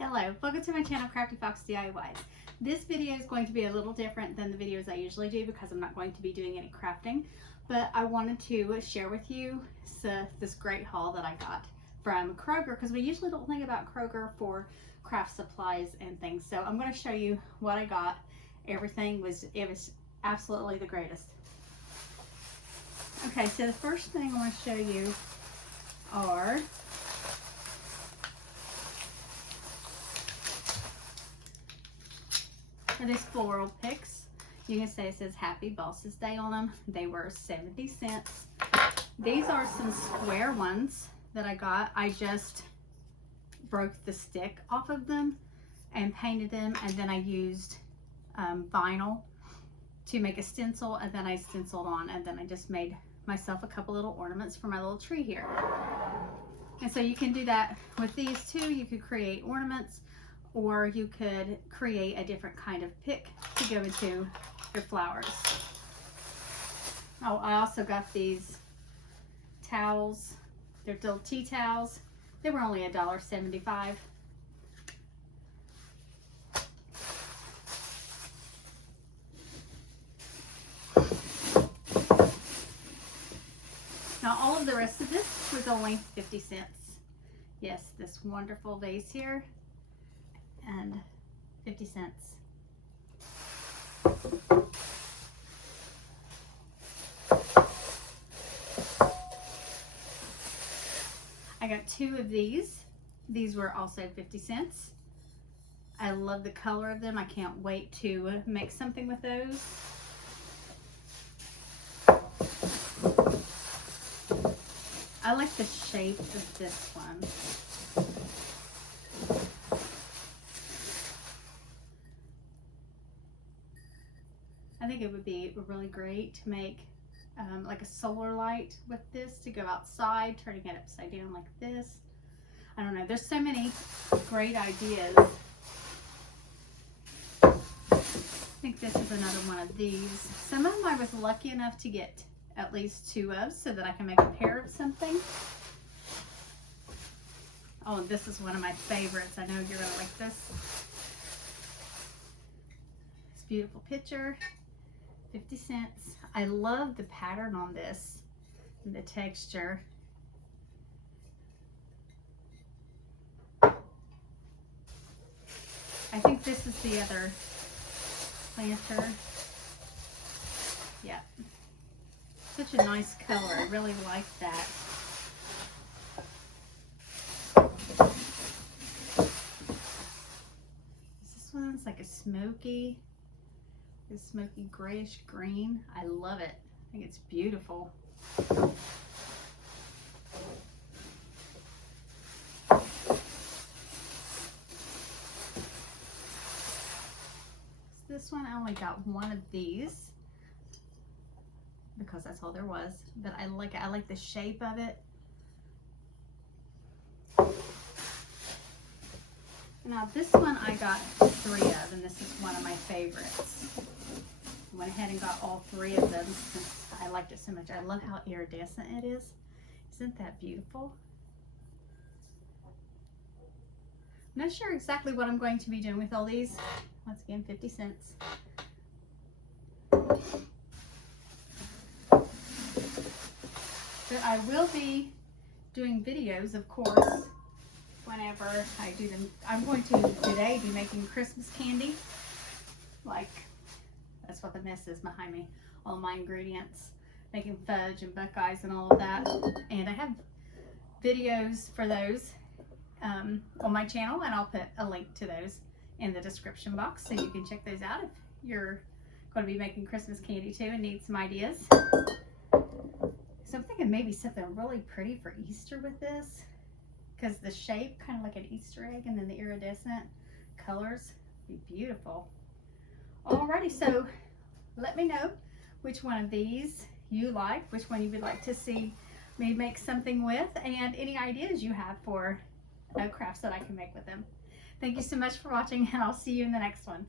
Hello, welcome to my channel, Crafty Fox DIYs. This video is going to be a little different than the videos I usually do because I'm not going to be doing any crafting, but I wanted to share with you this great haul that I got from Kroger, because we usually don't think about Kroger for craft supplies and things. So I'm going to show you what I got. It was absolutely the greatest. Okay, so the first thing I want to show you are these floral picks. You can say it says Happy Bosses Day on them. They were 70 cents. These are some square ones that I got. I just broke the stick off of them and painted them, and then I used vinyl to make a stencil, and then I stenciled on, and then I just made myself a couple little ornaments for my little tree here. And so you can do that with these too. You could create ornaments, or you could create a different kind of pick to go into your flowers. Oh, I also got these towels. They're little tea towels. They were only $1.75. Now all of the rest of this was only 50 cents. Yes, this wonderful vase here, and 50 cents. I got two of these. These were also 50 cents. I love the color of them. I can't wait to make something with those. I like the shape of this one. I think it would be really great to make like a solar light with this, to go outside, turning it upside down like this. I don't know, there's so many great ideas. I think this is another one of these. Some of them I was lucky enough to get at least two of, so that I can make a pair of something. Oh, this is one of my favorites. I know you're gonna like this. This beautiful picture, 50 cents. I love the pattern on this, and the texture. I think this is the other planter. Yeah. Such a nice color. I really like that. This one's like a smoky grayish green. I love it. I think it's beautiful. This one, I only got one of these because that's all there was, but I like it. I like the shape of it. Now this one I got three of, and this is one of my favorites. I went ahead and got all three of them since I liked it so much. I love how iridescent it is. Isn't that beautiful? I'm not sure exactly what I'm going to be doing with all these. Once again, 50 cents. But I will be doing videos, of course, whenever I do them. I'm going to today be making Christmas candy. Like, that's what the mess is behind me. All my ingredients, making fudge and buckeyes and all of that. And I have videos for those on my channel, and I'll put a link to those in the description box so you can check those out if you're going to be making Christmas candy too and need some ideas. So I'm thinking maybe something really pretty for Easter with this, because the shape, kind of like an Easter egg, and then the iridescent colors, be beautiful. Alrighty, so let me know which one of these you like, which one you would like to see me make something with, and any ideas you have for crafts that I can make with them. Thank you so much for watching, and I'll see you in the next one.